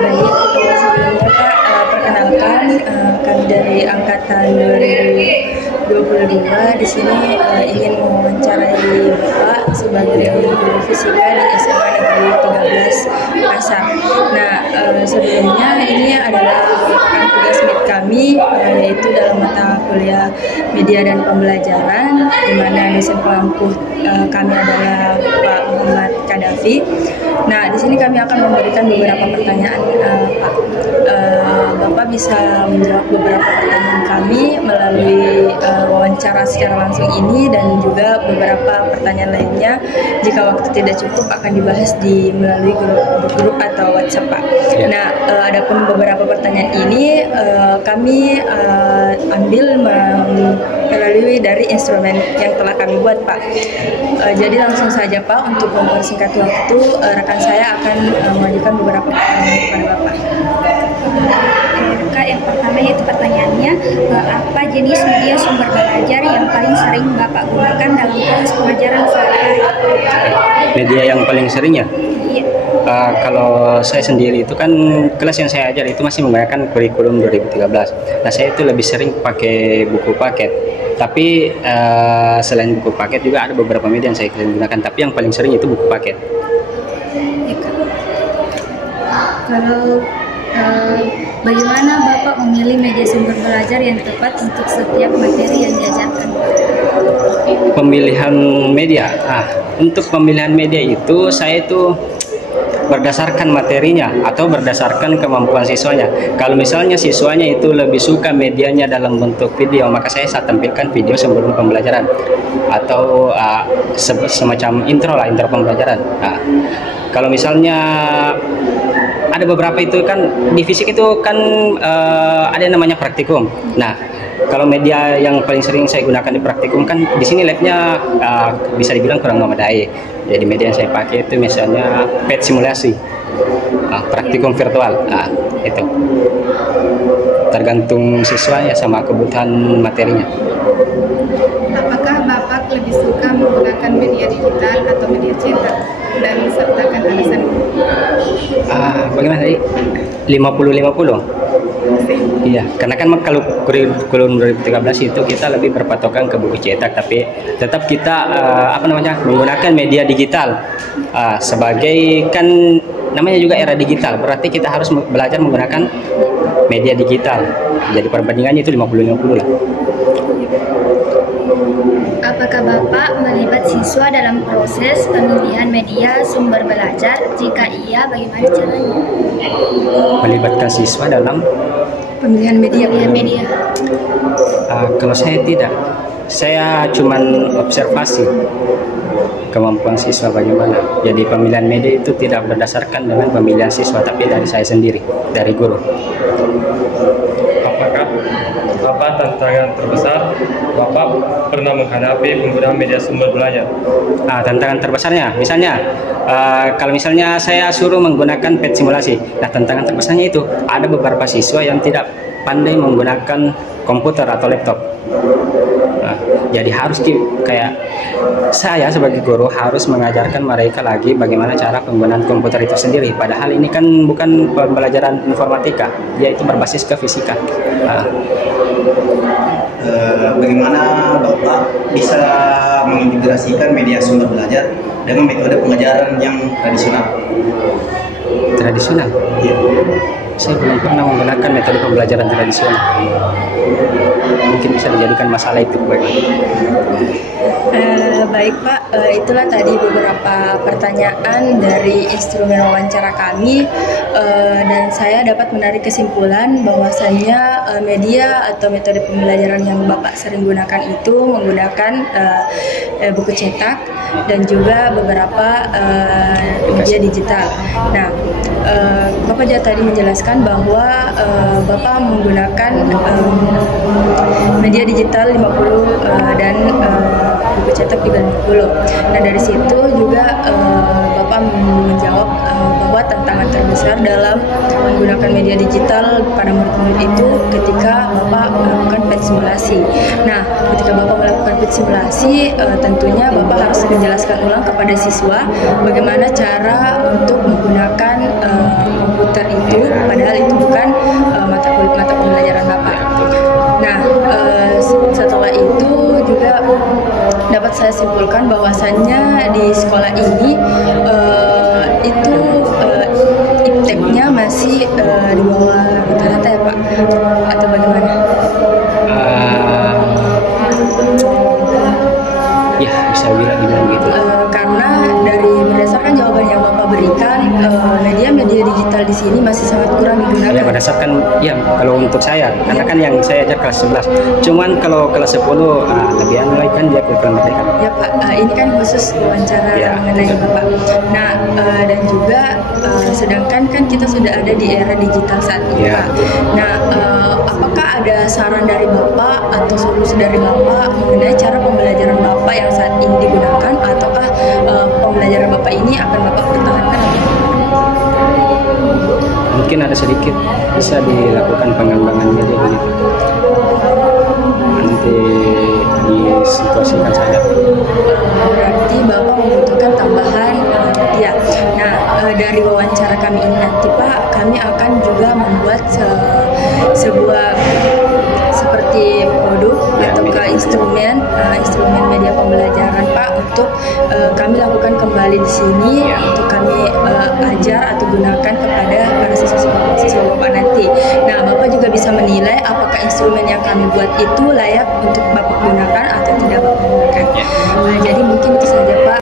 Baik, sebelumnya Pak, perkenalkan kami dari angkatan 2022 di sini ingin mewawancarai Bapak sebagai guru fisika di SMA Negeri 13 Pasar. Nah, sebelumnya ini adalah merupakan tugas mid kami, yaitu dalam mata kuliah media dan pembelajaran, di mana dosen pelampuh kami adalah Pak Muhammad Kadafi. Nah, di sini kami akan memberikan beberapa pertanyaan, Pak. Bapak bisa menjawab beberapa pertanyaan kami melalui wawancara secara langsung ini, dan juga beberapa pertanyaan lainnya jika waktu tidak cukup akan dibahas melalui grup atau WhatsApp, Pak. Nah, adapun beberapa pertanyaan ini kami ambil melalui dari instrumen yang telah kami buat, Pak. Jadi langsung saja, Pak, untuk mempersingkat waktu, rekan saya akan mengajukan beberapa pertanyaan kepada Bapak. Kak, yang pertama yaitu pertanyaannya, apa jenis media sumber belajar yang paling sering Bapak gunakan dalam proses pengajaran sehari-hari? Media yang paling seringnya? Iya. Kalau saya sendiri itu kan kelas yang saya ajar itu masih menggunakan kurikulum 2013. Nah, saya itu lebih sering pakai buku paket. Tapi selain buku paket juga ada beberapa media yang saya gunakan. Tapi yang paling sering itu buku paket. Ya, Kak. Kalau bagaimana Bapak memilih media sumber belajar yang tepat untuk setiap materi yang diajarkan? Pemilihan media. Untuk pemilihan media itu saya itu berdasarkan materinya atau berdasarkan kemampuan siswanya. Kalau misalnya siswanya itu lebih suka medianya dalam bentuk video, maka saya tampilkan video sebelum pembelajaran atau semacam intro pembelajaran. Kalau misalnya ada beberapa itu kan di fisik itu kan ada yang namanya praktikum. Nah, kalau media yang paling sering saya gunakan di praktikum kan di sini labnya bisa dibilang kurang memadai. Jadi media yang saya pakai itu misalnya PET simulasi, praktikum virtual. Itu tergantung siswa ya sama kebutuhan materinya. Apakah Bapak lebih suka menggunakan media digital atau media cetak, dan sertakan alasan? Bagaimana tadi? 50-50? Iya, karena kan kalau kurikulum 2013 itu kita lebih berpatokan ke buku cetak, tapi tetap kita menggunakan media digital sebagai kan namanya juga era digital, berarti kita harus belajar menggunakan media digital. Jadi perbandingannya itu 50-50 lah. Apakah Bapak melibat siswa dalam proses pemilihan media sumber belajar? Jika iya, bagaimana caranya? Melibatkan siswa dalam Pemilihan media. Kalau saya tidak, saya cuman observasi kemampuan siswa bagaimana. Jadi pemilihan media itu tidak berdasarkan dengan pemilihan siswa, tapi dari saya sendiri, dari guru. Apa tantangan terbesar Bapak pernah menghadapi penggunaan media sumber belajar? Tantangan terbesarnya, misalnya kalau misalnya saya suruh menggunakan PET simulasi, nah tantangan terbesarnya itu ada beberapa siswa yang tidak pandai menggunakan komputer atau laptop. Jadi harus kayak saya sebagai guru harus mengajarkan mereka lagi bagaimana cara penggunaan komputer itu sendiri. Padahal ini kan bukan pembelajaran informatika, yaitu berbasis ke fisika. Bagaimana Bapak bisa mengintegrasikan media sumber belajar dengan metode pengajaran yang tradisional? Tradisional? Iya. Saya belum pernah menggunakan metode pembelajaran tradisional. Mungkin bisa dijadikan masalah itu. Baik, Pak, itulah tadi beberapa pertanyaan dari instrumen wawancara kami, dan saya dapat menarik kesimpulan bahwasannya media atau metode pembelajaran yang Bapak sering gunakan itu menggunakan buku cetak dan juga beberapa media digital. Nah, Bapak juga tadi menjelaskan bahwa Bapak menggunakan media digital 50 dan buku cetak juga 50. Nah, dari situ juga Bapak menjawab bahwa tantangan terbesar dalam menggunakan media digital pada murid-murid itu ketika Bapak melakukan PET simulasi. Nah, ketika Bapak melakukan PET simulasi, tentunya Bapak harus menjelaskan ulang kepada siswa bagaimana cara untuk menggunakan di bawah rata-rata ya Pak, atau bagaimana? Ya bisa bilang gitu. Karena dari berdasarkan jawaban yang Bapak berikan, media-media digital di sini masih sangat kurang Ya digunakan. berdasarkan kalau untuk saya karena kan yang saya ajar kelas 11, cuman kalau kelas 10 lebih anu lagi kan dia kurang mereka. Ya Pak, ini kan khusus wawancara Ya, mengenai betul. Bapak. Nah, dan juga sedangkan kan kita sudah ada di era digital saat ini Ya. Pak. Nah, apakah ada saran dari Bapak atau solusi dari Bapak mengenai cara pembelajaran Bapak yang saat ini digunakan, ataukah pembelajaran Bapak ini akan Bapak pertahankan atau Mungkin ada sedikit bisa dilakukan pengembangan media begitu. Nanti disituasikan saja. berarti Bapak membutuhkan tambahan media. Nah, dari wawancara kami ini nanti Pak, kami akan juga membuat sebuah seperti produk Ya, atau ke instrumen media pembelajaran Pak, untuk kami lakukan kembali di sini, Ya. untuk kami ajar atau gunakan kepada para siswa Bapak nanti. Nah, Bapak juga bisa menilai apakah instrumen yang kami buat itu layak untuk Bapak gunakan atau tidak Bapak gunakan. Ya. Jadi mungkin itu saja Pak.